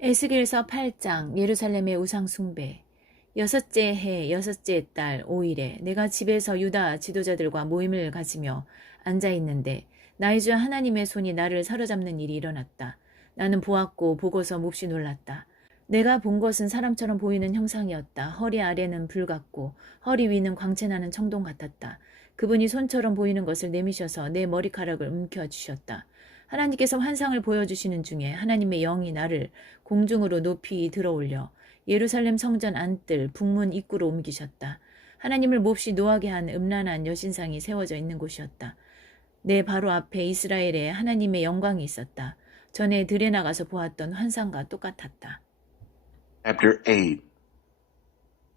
에스겔서 8장 예루살렘의 우상 숭배. 여섯째 해 여섯째 달 5일에 내가 집에서 유다 지도자들과 모임을 가지며 앉아 있는데 나의 주 하나님의 손이 나를 사로잡는 일이 일어났다. 나는 보았고 보고서 몹시 놀랐다. 내가 본 것은 사람처럼 보이는 형상이었다. 허리 아래는 불 같고 허리 위는 광채나는 청동 같았다. 그분이 손처럼 보이는 것을 내미셔서 내 머리카락을 움켜쥐셨다. 하나님께서 환상을 보여주시는 중에 하나님의 영이 나를 공중으로 높이 들어올려 예루살렘 성전 안뜰 북문 입구로 옮기셨다. 하나님을 몹시 노하게 한 음란한 여신상이 세워져 있는 곳이었다. 내 바로 앞에 이스라엘의 하나님의 영광이 있었다. 전에 들에 나가서 보았던 환상과 똑같았다. Chapter 8.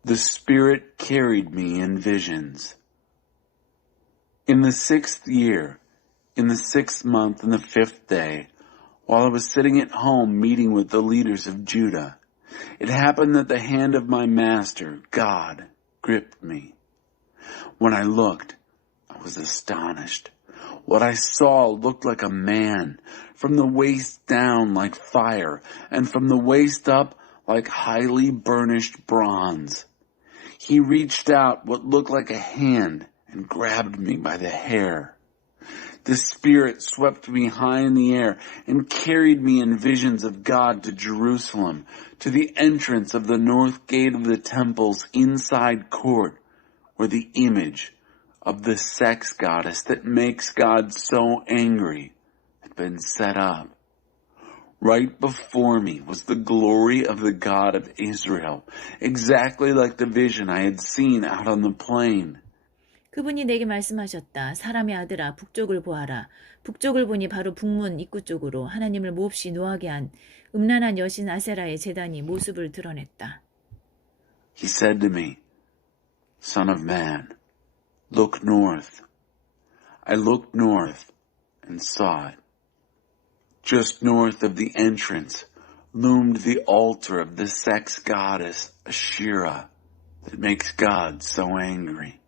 The Spirit carried me in visions. In the 6th year, in the 6th month and the 5th day, while I was sitting at home meeting with the leaders of Judah, it happened that the hand of my master, God, gripped me. When I looked, I was astonished. What I saw looked like a man, from the waist down like fire, and from the waist up like highly burnished bronze. He reached out what looked like a hand and grabbed me by the hair. The Spirit swept me high in the air and carried me in visions of God to Jerusalem, to the entrance of the north gate of the temple's inside court, where the image of the sex goddess that makes God so angry had been set up. Right before me was the glory of the God of Israel, exactly like the vision I had seen out on the plain. 그분이 내게 말씀하셨다. 사람의 아들아, 북쪽을 보아라. 북쪽을 보니 바로 북문 입구 쪽으로 하나님을 몹시 노하게 한 음란한 여신 아세라의 제단이 모습을 드러냈다. He said to me, Son of man, look north. I looked north and saw it. Just north of the entrance loomed the altar of the sex goddess Asherah that makes God so angry.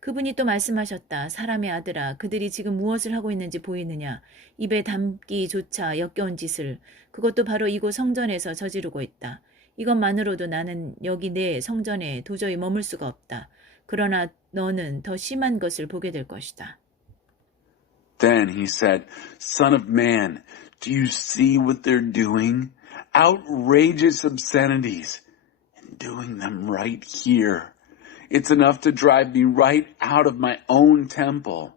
그분이 또 말씀하셨다. 사람의 아들아, 그들이 지금 무엇을 하고 있는지 보이느냐? 입에 담기조차 역겨운 짓을, 그것도 바로 이곳 성전에서 저지르고 있다. 이것만으로도 나는 여기 내 성전에 도저히 머물 수가 없다. 그러나 너는 더 심한 것을 보게 될 것이다. Then he said, Son of man, do you see what they're doing? Outrageous obscenities, and doing them right here. It's enough to drive me right out of my own temple.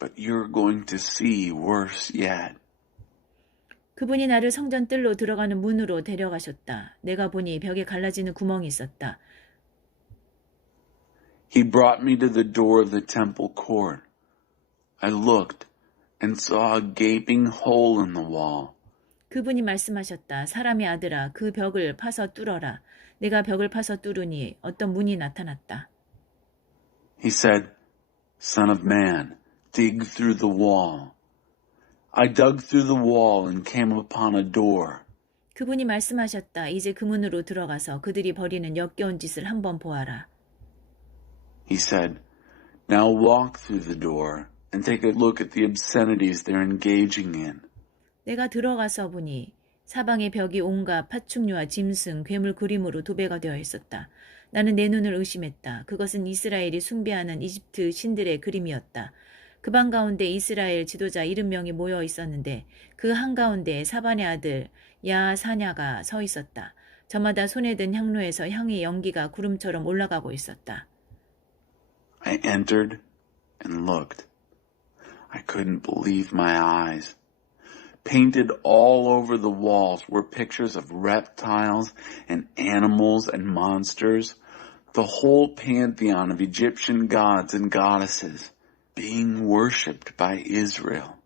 But you're going to see worse yet. 그분이 나를 성전 뜰로 들어가는 문으로 데려가셨다. 내가 보니 벽에 갈라지는 구멍이 있었다. He brought me to the door of the temple court. I looked and saw a gaping hole in the wall. 그분이 말씀하셨다. 사람의 아들아, 그 벽을 파서 뚫어라. 내가 벽을 파서 뚫으니 어떤 문이 나타났다. He said, Son of man, dig through the wall. I dug through the wall and came upon a door. 그분이 말씀하셨다. 이제 그 문으로 들어가서 그들이 벌이는 역겨운 짓을 한번 보아라. He said, Now walk through the door and take a look at the obscenities they're engaging in. 내가 들어가서 보니 사방의 벽이 온갖 파충류와 짐승, 괴물 그림으로 도배가 되어 있었다. 나는 내 눈을 의심했다. 그것은 이스라엘이 숭배하는 이집트 신들의 그림이었다. 그 방 가운데 이스라엘 지도자 70명이 모여 있었는데 그 한가운데에 사반의 아들 야사냐가 서 있었다. 저마다 손에 든 향로에서 향의 연기가 구름처럼 올라가고 있었다. I entered and looked. I couldn't believe my eyes. Painted all over the walls were pictures of reptiles and animals and monsters, the whole pantheon of Egyptian gods and goddesses being worshipped by Israel.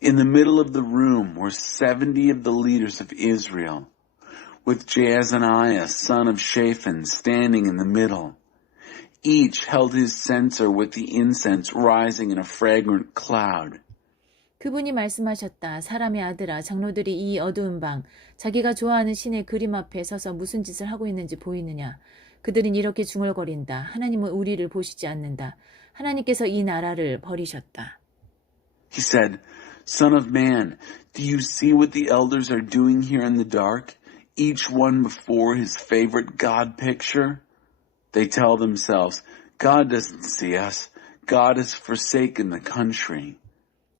In the middle of the room were 70 of the leaders of Israel, with Jaazaniah, son of Shaphan, standing in the middle. Each held his censer with the incense rising in a fragrant cloud. 그분이 말씀하셨다. 사람의 아들아, 장로들이 이 어두운 방, 자기가 좋아하는 신의 그림 앞에 서서 무슨 짓을 하고 있는지 보이느냐. 그들은 이렇게 중얼거린다. 하나님은 우리를 보시지 않는다. 하나님께서 이 나라를 버리셨다. He said, Son of man, do you see what the elders are doing here in the dark? Each one before his favorite God picture? They tell themselves, God doesn't see us. God has forsaken the country.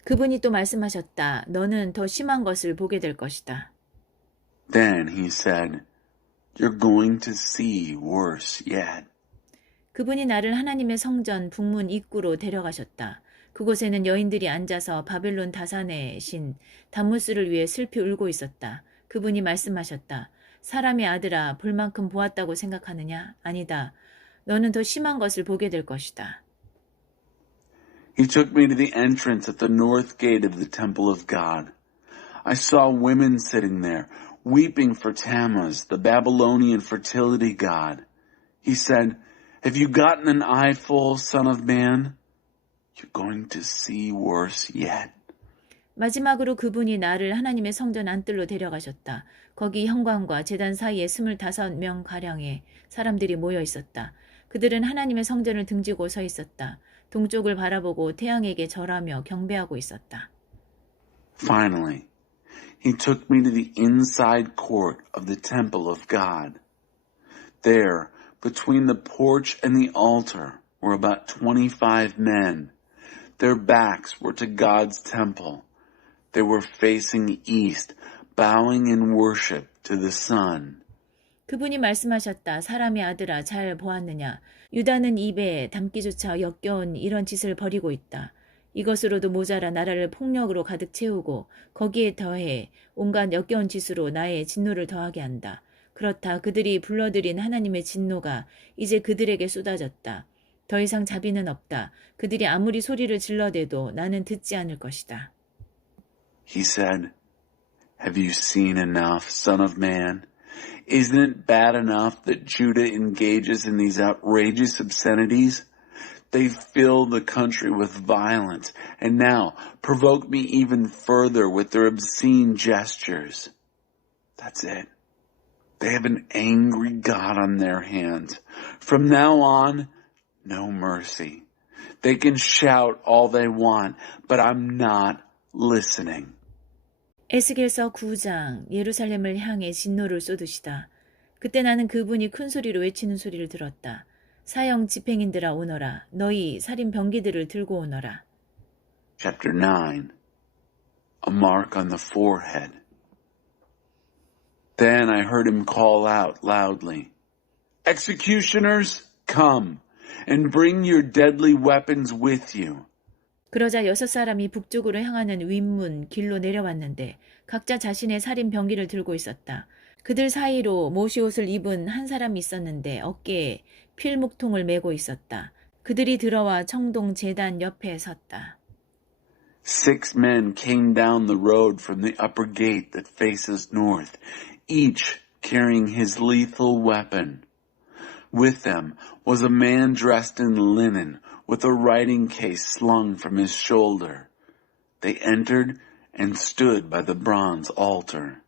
그분이 또 말씀하셨다. 너는 더 심한 것을 보게 될 것이다. Then he said, You're going to see worse yet. 그분이 나를 하나님의 성전 북문 입구로 데려가셨다. 그곳에는 여인들이 앉아서 바벨론 다산의 신 담무스를 위해 슬피 울고 있었다. 그분이 말씀하셨다. 사람의 아들아, 볼 만큼 보았다고 생각하느냐? 아니다. 너는 더 심한 것을 보게 될 것이다. He took me to the entrance at the north gate of the temple of God. I saw women sitting there, weeping for Tammuz, the Babylonian fertility god. He said, Have you gotten an eyeful, son of man? You're going to see worse yet. 마지막으로 그분이 나를 하나님의 성전 안뜰로 데려가셨다. 거기 현관과 제단 사이에 25명가량의 사람들이 모여 있었다. 그들은 하나님의 성전을 등지고 서 있었다. 동쪽을 바라보고 태양에게 절하며 경배하고 있었다. Finally, he took me to the inside court of the temple of God. There, between the porch and the altar, were about 25 men. Their backs were to God's temple. They were facing east, bowing in worship to the sun. 그분이 말씀하셨다. 사람의 아들아, 잘 보았느냐? 유다는 입에 담기조차 역겨운 이런 짓을 벌이고 있다. 이것으로도 모자라 나라를 폭력으로 가득 채우고 거기에 더해 온갖 역겨운 짓으로 나의 진노를 더하게 한다. 그렇다. 그들이 불러들인 하나님의 진노가 이제 그들에게 쏟아졌다. 더 이상 자비는 없다. 그들이 아무리 소리를 질러대도 나는 듣지 않을 것이다. He said, Have you seen enough, son of man? Isn't it bad enough that Judah engages in these outrageous obscenities? They fill the country with violence, and now provoke me even further with their obscene gestures. That's it. They have an angry God on their hands. From now on, no mercy. They can shout all they want, but I'm not listening. 에스겔서 9장 예루살렘을 향해 진노를 쏟으시다. 그때 나는 그분이 큰 소리로 외치는 소리를 들었다. 사형 집행인들아 오너라. 너희 살인 병기들을 들고 오너라. Chapter 9. A mark on the forehead. Then I heard him call out loudly, Executioners, come, and bring your deadly weapons with you. 그러자 6사람이 북쪽으로 향하는 윗문 길로 내려왔는데 각자 자신의 살인 병기를 들고 있었다. 그들 사이로 모시옷을 입은 한 사람이 있었는데 어깨에 필목통을 메고 있었다. 그들이 들어와 청동 제단 옆에 섰다. 6 men came down the road from the upper gate that faces north, each carrying his lethal weapon. With them was a man dressed in linen, with a writing case slung from his shoulder. They entered and stood by the bronze altar.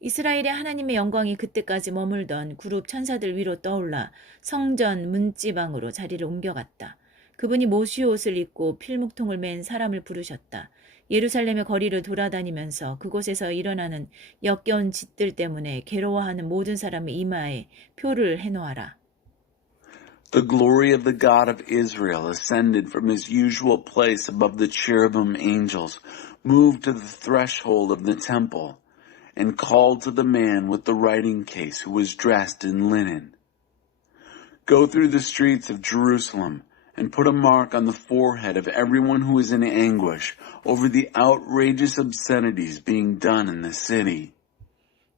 이스라엘의 하나님의 영광이 그때까지 머물던 그룹 천사들 위로 떠올라 성전 문지방으로 자리를 옮겨갔다. 그분이 모시옷을 입고 필목통을 맨 사람을 부르셨다. 예루살렘의 거리를 돌아다니면서 그곳에서 일어나는 역겨운 짓들 때문에 괴로워하는 모든 사람의 이마에 표를 해놓아라. The glory of the God of Israel ascended from his usual place above the cherubim angels, moved to the threshold of the temple, and called to the man with the writing case who was dressed in linen. Go through the streets of Jerusalem and put a mark on the forehead of everyone who is in anguish over the outrageous obscenities being done in the city.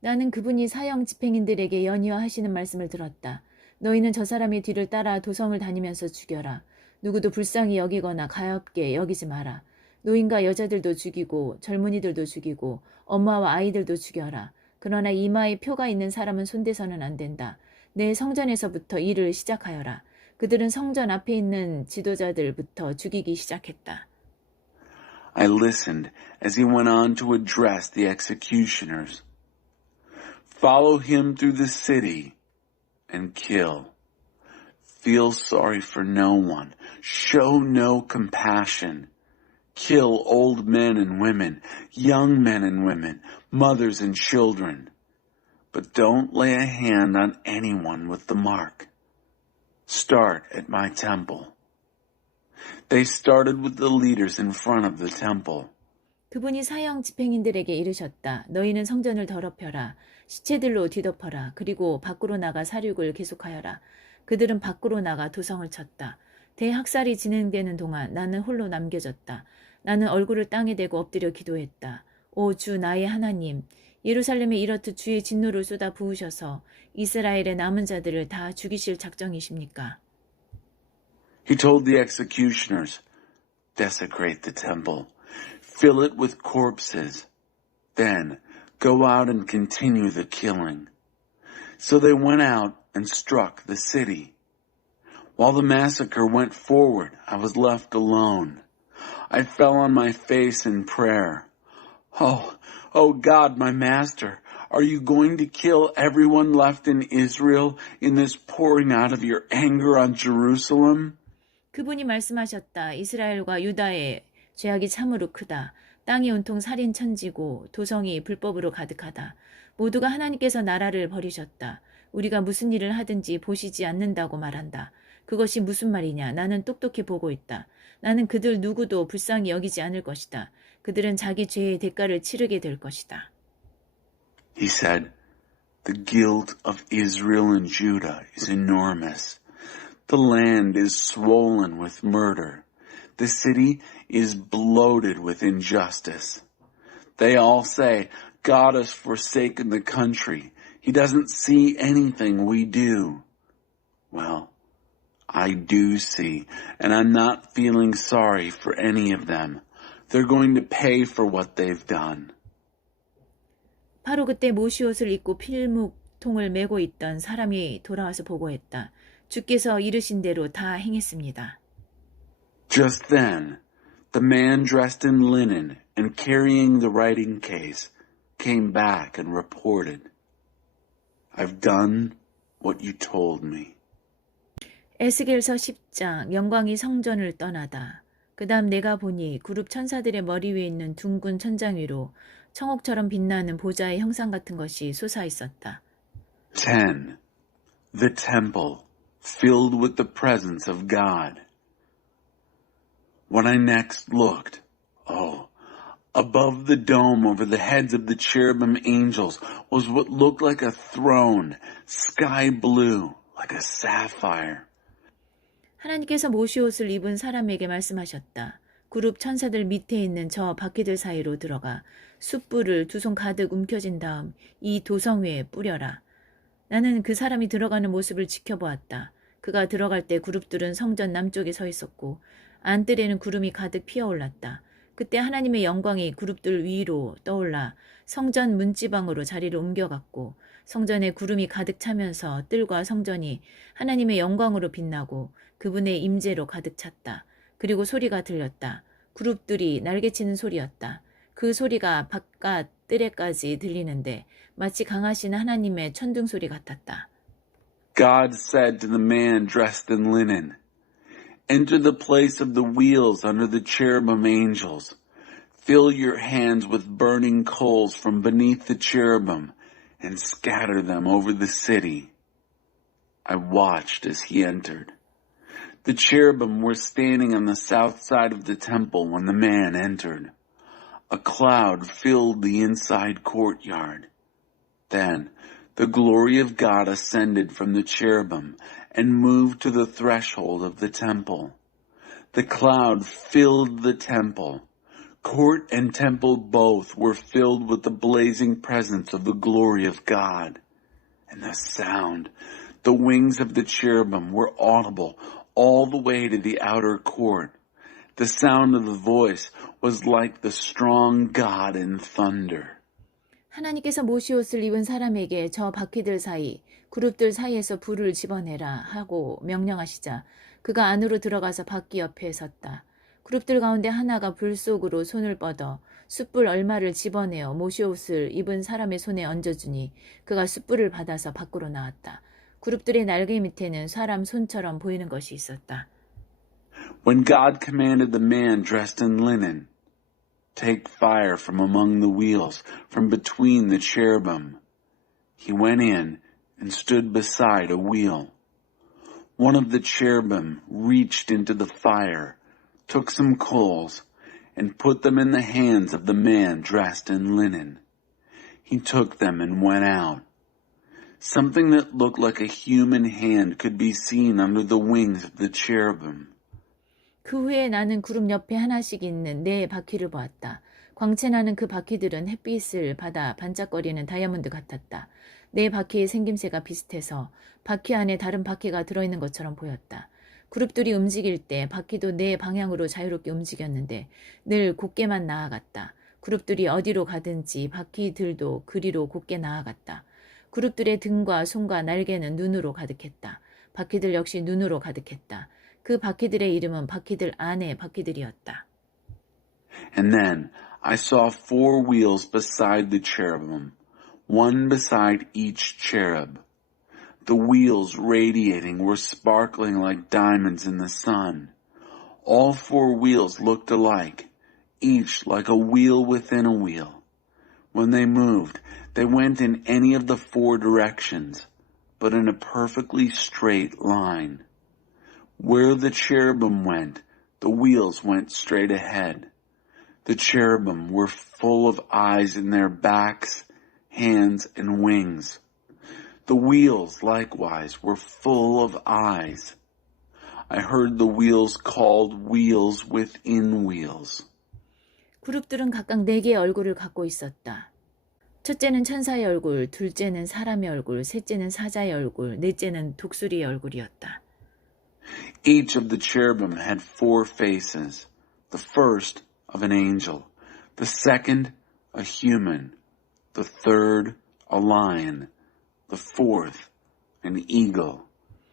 나는 그분이 사형 집행인들에게 연이어 하시는 말씀을 들었다. 너희는 저 사람의 뒤를 따라 도성을 다니면서 죽여라. 누구도 불쌍히 여기거나 가엾게 여기지 마라. 노인과 여자들도 죽이고 젊은이들도 죽이고 엄마와 아이들도 죽여라. 그러나 이마에 표가 있는 사람은 손대서는 안 된다. 내 성전에서부터 일을 시작하여라. 그들은 성전 앞에 있는 지도자들부터 죽이기 시작했다. I listened as he went on to address the executioners. Follow him through the city and kill. Feel sorry for no one. Show no compassion. kill old men and women, young men and women, mothers and children. But don't lay a hand on anyone with the mark. Start at my temple. They started with the leaders in front of the temple. 그분이 사형 집행인들에게 이르셨다. 너희는 성전을 더럽혀라. 시체들로 뒤덮어라. 그리고 밖으로 나가 살육을 계속하여라. 그들은 밖으로 나가 도성을 쳤다. 대학살이 진행되는 동안 나는 홀로 남겨졌다. 나는 얼굴을 땅에 대고 엎드려 기도했다. 오 주 나의 하나님, 예루살렘에 이렇듯 주의 진노를 쏟아 부으셔서 이스라엘의 남은 자들을 다 죽이실 작정이십니까? He told the executioners, desecrate the temple, fill it with corpses, then go out and continue the killing. So they went out and struck the city. While the massacre went forward, I was left alone. I fell on my face in prayer. Oh God, my master, are you going to kill everyone left in Israel in this pouring out of your anger on Jerusalem? 그분이 말씀하셨다. 이스라엘과 유다의 죄악이 참으로 크다. 땅이 온통 살인 천지고 도성이 불법으로 가득하다. 모두가 하나님께서 나라를 버리셨다. 우리가 무슨 일을 하든지 보시지 않는다고 말한다. 그것이 무슨 말이냐? 나는 똑똑히 보고 있다. 나는 그들 누구도 불쌍히 여기지 않을 것이다. 그들은 자기 죄의 대가를 치르게 될 것이다. He said, the guilt of Israel and Judah is enormous. The land is swollen with murder. The city is bloated with injustice. They all say, God has forsaken the country. He doesn't see anything we do. Well, I do see, and I'm not feeling sorry for any of them. They're going to pay for what they've done. 바로 그때 모시옷을 입고 필묵통을 메고 있던 사람이 돌아와서 보고했다. 주께서 이르신 대로 다 행했습니다. Just then, the man dressed in linen and carrying the writing case came back and reported, I've done what you told me. 에스겔서 10장 영광이 성전을 떠나다. 그 다음 내가 보니 그룹 천사들의 머리 위에 있는 둥근 천장 위로 청옥처럼 빛나는 보좌의 형상 같은 것이 솟아 있었다. 10. The temple filled with the presence of God. When I next looked, above the dome over the heads of the cherubim angels was what looked like a throne, sky blue, like a sapphire. 하나님께서 모시옷을 입은 사람에게 말씀하셨다. 그룹 천사들 밑에 있는 저 바퀴들 사이로 들어가 숯불을 두 손 가득 움켜쥔 다음 이 도성 위에 뿌려라. 나는 그 사람이 들어가는 모습을 지켜보았다. 그가 들어갈 때 그룹들은 성전 남쪽에 서 있었고 안뜰에는 구름이 가득 피어올랐다. 그때 하나님의 영광이 그룹들 위로 떠올라 성전 문지방으로 자리를 옮겨갔고 성전에 구름이 가득 차면서 뜰과 성전이 하나님의 영광으로 빛나고 그분의 임재로 가득 찼다. 그리고 소리가 들렸다. 그룹들이 날개치는 소리였다. 그 소리가 바깥 뜰에까지 들리는데 마치 강하신 하나님의 천둥 소리 같았다. God said to the man dressed in linen, Enter the place of the wheels under the cherubim angels. Fill your hands with burning coals from beneath the cherubim and scatter them over the city. I watched as he entered. The cherubim were standing on the south side of the temple when the man entered. A cloud filled the inside courtyard. Then the glory of God ascended from the cherubim and moved to the threshold of the temple. The cloud filled the temple. Court and temple both were filled with the blazing presence of the glory of God. And the sound, the wings of the cherubim were audible all the way to the outer court. The sound of the voice was like the strong God in thunder. 하나님께서 모시옷을 입은 사람에게 저 바퀴들 사이, 그룹들 사이에서 불을 집어내라 하고 명령하시자 그가 안으로 들어가서 바퀴 옆에 섰다. 그룹들 가운데 하나가 불 속으로 손을 뻗어 숯불 얼마를 집어내어 모시옷을 입은 사람의 손에 얹어주니 그가 숯불을 받아서 밖으로 나왔다. 그룹들의 날개 밑에는 사람 손처럼 보이는 것이 있었다. When God commanded the man dressed in linen, take fire from among the wheels, from between the cherubim. He went in and stood beside a wheel. One of the cherubim reached into the fire, took some coals, and put them in the hands of the man dressed in linen. He took them and went out. Something that looked like a human hand could be seen under the wings of the cherubim. 그 후에 나는 구름 옆에 하나씩 있는 네 바퀴를 보았다. 광채나는 그 바퀴들은 햇빛을 받아 반짝거리는 다이아몬드 같았다. 네 바퀴의 생김새가 비슷해서 바퀴 안에 다른 바퀴가 들어있는 것처럼 보였다. 그룹들이 움직일 때 바퀴도 네 방향으로 자유롭게 움직였는데 늘 곧게만 나아갔다. 그룹들이 어디로 가든지 바퀴들도 그리로 곧게 나아갔다. 그룹들의 등과 손과 날개는 눈으로 가득했다. 바퀴들 역시 눈으로 가득했다. 그 바퀴들의 이름은 바퀴들 안의 바퀴들이었다. And then I saw 4 wheels beside the cherubim, one beside each cherub. The wheels radiating were sparkling like diamonds in the sun. All 4 wheels looked alike, each like a wheel within a wheel. When they moved, they went in any of the 4 directions, but in a perfectly straight line. Where the cherubim went, the wheels went straight ahead. The cherubim were full of eyes in their backs, hands, and wings. The wheels, likewise, were full of eyes. I heard the wheels called wheels within wheels. 그룹들은 각각 4개의 얼굴을 갖고 있었다. 첫째는 천사의 얼굴, 둘째는 사람의 얼굴, 셋째는 사자의 얼굴, 넷째는 독수리의 얼굴이었다. Each of the cherubim had 4 faces. The first of an angel, the second a human, the third a lion, the fourth an eagle.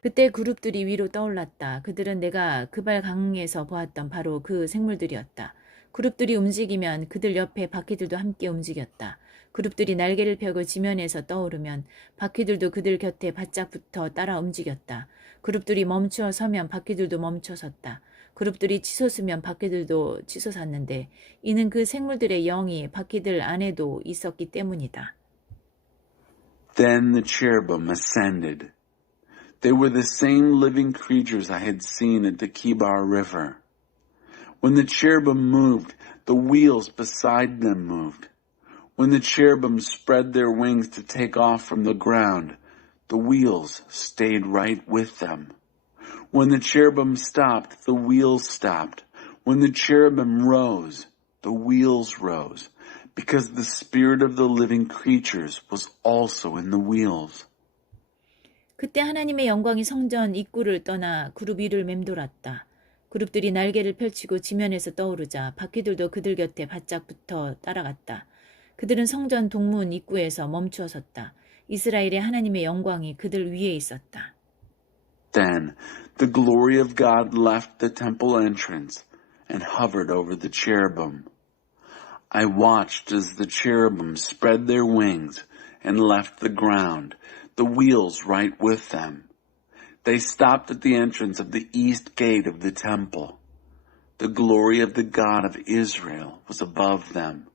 그때 그룹들이 위로 떠올랐다. 그들은 내가 그발 강에서 보았던 바로 그 생물들이었다. 그룹들이 움직이면 그들 옆에 바퀴들도 함께 움직였다. 그룹들이 날개를 펴고 지면에서 떠오르면 바퀴들도 그들 곁에 바짝 붙어 따라 움직였다. 그룹들이 멈추어 서면 바퀴들도 멈춰 섰다. 그룹들이 치솟으면 바퀴들도 치솟았는데 이는 그 생물들의 영이 바퀴들 안에도 있었기 때문이다. Then the cherubim ascended. They were the same living creatures I had seen at the Kibar River. When the cherubim moved, the wheels beside them moved. When the cherubim spread their wings to take off from the ground, the wheels stayed right with them. When the cherubim stopped, the wheels stopped. When the cherubim rose, the wheels rose, because the spirit of the living creatures was also in the wheels. 그때 하나님의 영광이 성전 입구를 떠나 그룹 위를 맴돌았다. 그룹들이 날개를 펼치고 지면에서 떠오르자 바퀴들도 그들 곁에 바짝 붙어 따라갔다. 그들은 성전 동문 입구에서 멈추어 섰다. 이스라엘의 하나님의 영광이 그들 위에 있었다. Then the glory of God left the temple entrance and hovered over the cherubim. I watched as the cherubim spread their wings and left the ground, the wheels right with them. They stopped at the entrance of the east gate of the temple. The glory of the God of Israel was above them.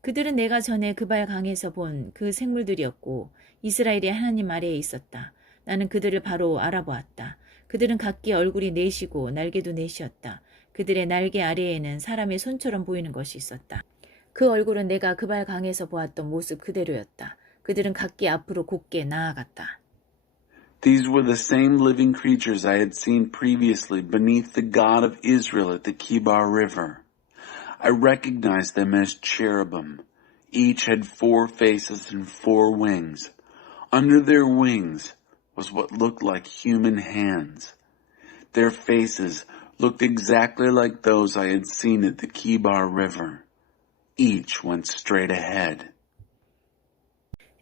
그들은 내가 전에 그발 강에서 본 그 생물들이었고 이스라엘의 하나님 아래에 있었다. 나는 그들을 바로 알아보았다. 그들은 각기 얼굴이 넷이고 날개도 넷이었다. 그들의 날개 아래에는 사람의 손처럼 보이는 것이 있었다. 그 얼굴은 내가 그발 강에서 보았던 모습 그대로였다. 그들은 각기 앞으로 곧게 나아갔다. These were the same living creatures I had seen previously beneath the God of Israel at the Kibar River. I recognized them as cherubim. Each had 4 faces and 4 wings. Under their wings was what looked like human hands. Their faces looked exactly like those I had seen at the Kibar River. Each went straight ahead.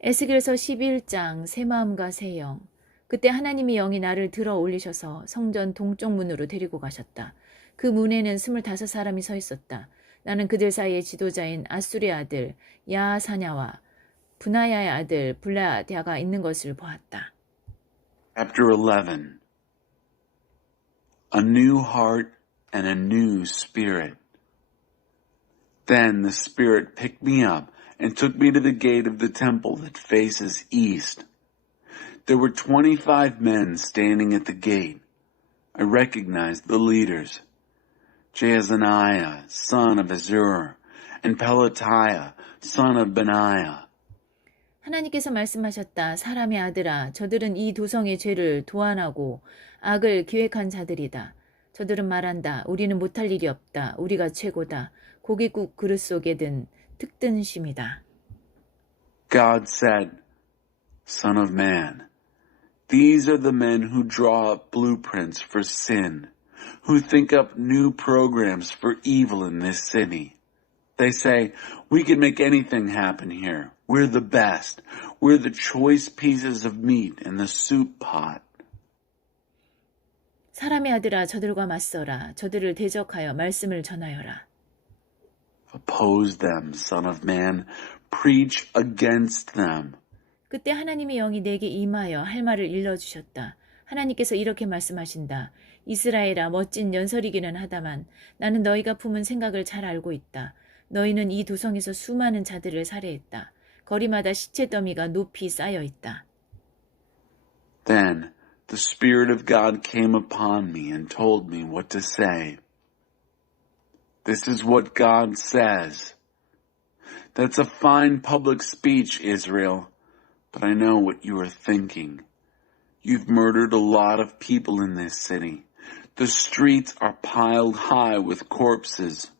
에스겔서 11장 새 마음과 새 영. 그때 하나님의 영이 나를 들어 올리셔서 성전 동쪽 문으로 데리고 가셨다. 그 문에는 25사람이 서 있었다. 나는 그들 사이에 지도자인 아수리의 아들 야사냐와 분하야의 아들 블라드야가 있는 것을 보았다. Chapter 11. A new heart and a new spirit. Then the Spirit picked me up and took me to the gate of the temple that faces east. There were 25 men standing at the gate. I recognized the leaders. Jaazaniah, son of Azur, and Pelatiah, son of Benaiah. 하나님께서 말씀하셨다. 사람의 아들아, 저들은 이 도성의 죄를 도안하고 악을 기획한 자들이다. 저들은 말한다. 우리는 못할 일이 없다. 우리가 최고다. 고깃국 그릇 속에 든 특등심이다. God said, Son of man, these are the men who draw up blueprints for sin, who think up new programs for evil in this city. They say, we can make anything happen here. We're the best. We're the choice pieces of meat in the soup pot. 사람의 아들아, 저들과 맞서라. 저들을 대적하여 말씀을 전하여라. Oppose them, Son of man. Preach against them. 그때 하나님의 영이 내게 임하여 할 말을 일러주셨다. 하나님께서 이렇게 말씀하신다. 이스라엘아, 멋진 연설이기는 하다만 나는 너희가 품은 생각을 잘 알고 있다. 너희는 이 도성에서 수많은 자들을 살해했다. 거리마다 시체 더미가 높이 쌓여 있다. Then the Spirit of God came upon me and told me what to say. This is what God says. That's a fine public speech, Israel, but I know what you are thinking. You've murdered a lot of people in this city. The streets are piled high with corpses.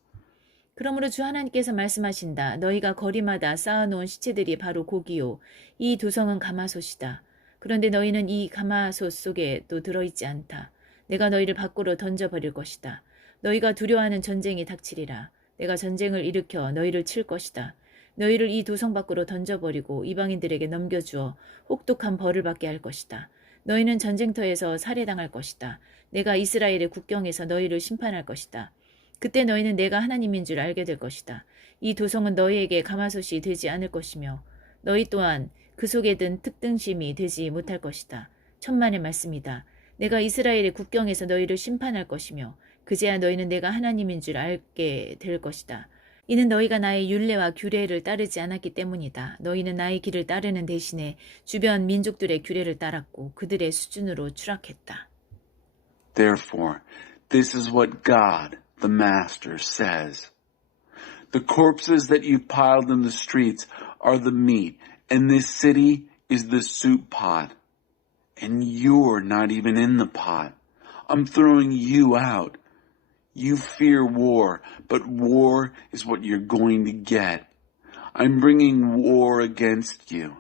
그러므로 주 하나님께서 말씀하신다. 너희가 거리마다 쌓아놓은 시체들이 바로 고기요. 이 도성은 가마솥이다. 그런데 너희는 이 가마솥 속에 또 들어있지 않다. 내가 너희를 밖으로 던져버릴 것이다. 너희가 두려워하는 전쟁이 닥치리라. 내가 전쟁을 일으켜 너희를 칠 것이다. 너희를 이 도성 밖으로 던져버리고 이방인들에게 넘겨주어 혹독한 벌을 받게 할 것이다. 너희는 전쟁터에서 살해당할 것이다. 내가 이스라엘의 국경에서 너희를 심판할 것이다. 그때 너희는 내가 하나님인 줄 알게 될 것이다. 이 도성은 너희에게 가마솥이 되지 않을 것이며 너희 또한 그 속에 든 특등심이 되지 못할 것이다. 천만의 말씀이다. 내가 이스라엘의 국경에서 너희를 심판할 것이며 그제야 너희는 내가 하나님인 줄 알게 될 것이다. 이는 너희가 나의 율례와 규례를 따르지 않았기 때문이다. 너희는 나의 길을 따르는 대신에 주변 민족들의 규례를 따랐고 그들의 수준으로 추락했다. Therefore, this is what God, the Master, says. The corpses that you've piled in the streets are the meat, and this city is the soup pot. And you're not even in the pot. I'm throwing you out. You fear war, but war is what you're going to get. I'm bringing war against you.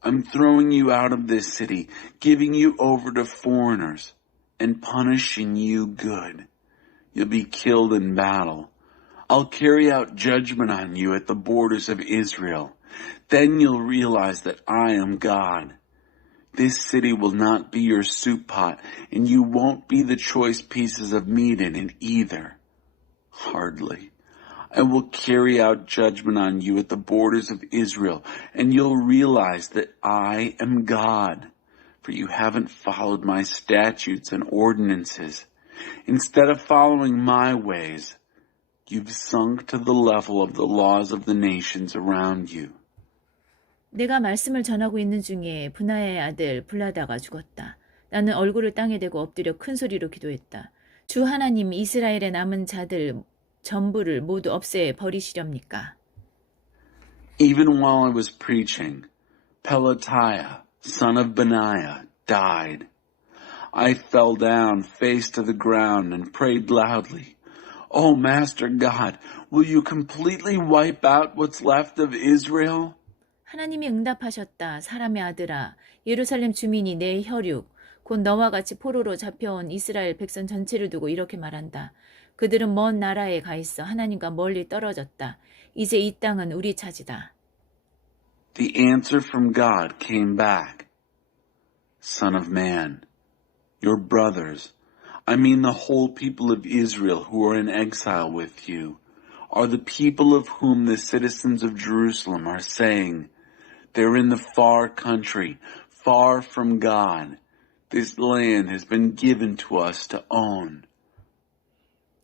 I'm throwing you out of this city, giving you over to foreigners, and punishing you good. You'll be killed in battle. I'll carry out judgment on you at the borders of Israel. Then you'll realize that I am God. This city will not be your soup pot, and you won't be the choice pieces of meat in it either. Hardly. I will carry out judgment on you at the borders of Israel, and you'll realize that I am God, for you haven't followed my statutes and ordinances. Instead of following my ways, you've sunk to the level of the laws of the nations around you. 내가 말씀을 전하고 있는 중에 분하의 아들 블라다가 죽었다. 나는 얼굴을 땅에 대고 엎드려 큰 소리로 기도했다. 주 하나님, 이스라엘의 남은 자들 전부를 모두 없애 버리시렵니까? Even while I was preaching, Pelatiah, son of Benaiah, died. I fell down face to the ground and prayed loudly, "Oh, Master God, will you completely wipe out what's left of Israel?" 하나님이 응답하셨다. 사람의 아들아, 예루살렘 주민이 내 혈육, 곧 너와 같이 포로로 잡혀온 이스라엘 백성 전체를 두고 이렇게 말한다. 그들은 먼 나라에 가 있어 하나님과 멀리 떨어졌다. 이제 이 땅은 우리 차지다. The answer from God came back. Son of man, your brothers, I mean the whole people of Israel who are in exile with you, are the people of whom the citizens of Jerusalem are saying, they're in the far country, far from God. This land has been given to us to own.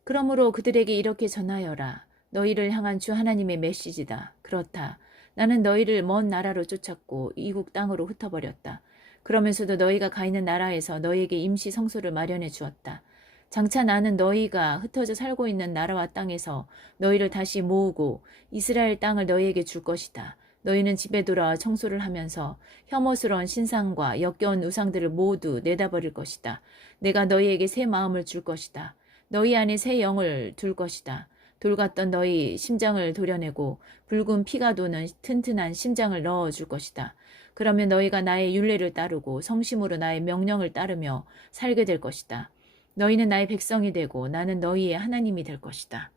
그러므로 그들에게 이렇게 전하여라. 너희를 향한 주 하나님의 메시지다. 그렇다. 나는 너희를 먼 나라로 쫓았고 이국 땅으로 흩어버렸다. 그러면서도 너희가 가 있는 나라에서 너희에게 임시 성소를 마련해 주었다. 장차 나는 너희가 흩어져 살고 있는 나라와 땅에서 너희를 다시 모으고 이스라엘 땅을 너희에게 줄 것이다. 너희는 집에 돌아와 청소를 하면서 혐오스러운 신상과 역겨운 우상들을 모두 내다버릴 것이다. 내가 너희에게 새 마음을 줄 것이다. 너희 안에 새 영을 둘 것이다. 돌 같던 너희 심장을 도려내고 붉은 피가 도는 튼튼한 심장을 넣어줄 것이다. 그러면 너희가 나의 율례를 따르고 성심으로 나의 명령을 따르며 살게 될 것이다. 너희는 나의 백성이 되고 나는 너희의 하나님이 될 것이다.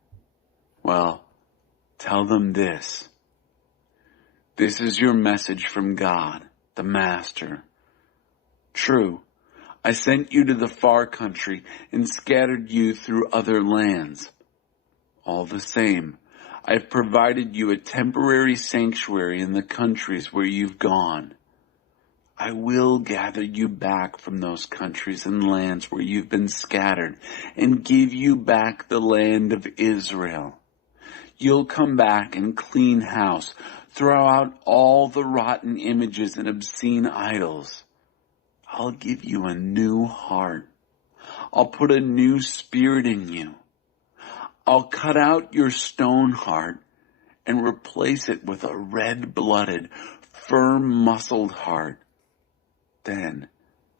Well, tell them this. This is your message from God, the Master. True, I sent you to the far country and scattered you through other lands. All the same, I've provided you a temporary sanctuary in the countries where you've gone. I will gather you back from those countries and lands where you've been scattered and give you back the land of Israel. You'll come back and clean house, throw out all the rotten images and obscene idols. I'll give you a new heart. I'll put a new spirit in you. I'll cut out your stone heart and replace it with a red-blooded, firm-muscled heart. Then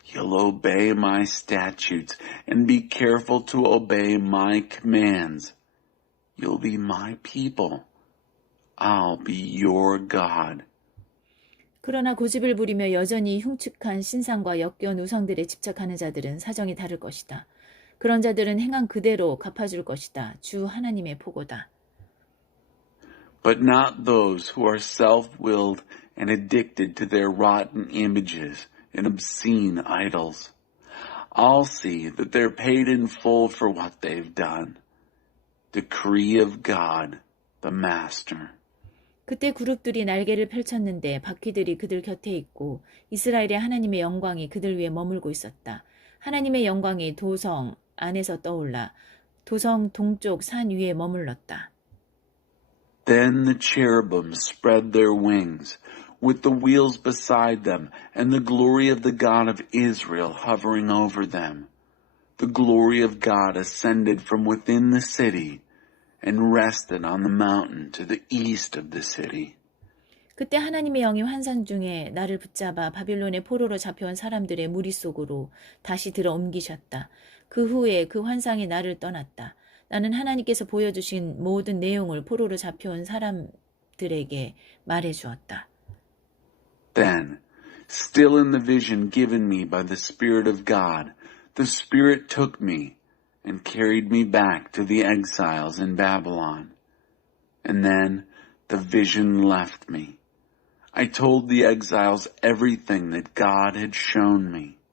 you'll obey my statutes and be careful to obey my commands. You'll be my people. I'll be your God. 그러나 고집을 부리며 여전히 흉측한 신상과 역겨운 우상들에 집착하는 자들은 사정이 다를 것이다. 그런 자들은 행한 그대로 갚아줄 것이다. 주 하나님의 포고다. But not those who are self-willed and addicted to their rotten images and obscene idols. I'll see that they're paid in full for what they've done. Decree of God, the Master. 그때 그룹들이 날개를 펼쳤는데 바퀴들이 그들 곁에 있고 이스라엘의 하나님의 영광이 그들 위에 머물고 있었다. 하나님의 영광이 도성 안에서 떠올라 도성 동쪽 산 위에 머물렀다. Then the cherubim spread their wings, with the wheels beside them, and the glory of the God of Israel hovering over them. The glory of God ascended from within the city and rested on the mountain to the east of the city. 그때 하나님의 영이 환상 중에 나를 붙잡아 바빌론의 포로로 잡혀온 사람들의 무리 속으로 다시 들어 옮기셨다. 그 후에 그 환상이 나를 떠났다. 나는 하나님께서 보여주신 모든 내용을 포로로 잡혀온 사람들에게 말해주었다. Then, still in the vision given me by the Spirit of God, the Spirit took me and carried me back to the exiles in Babylon. And then the vision left me. I told the exiles everything that God had shown me.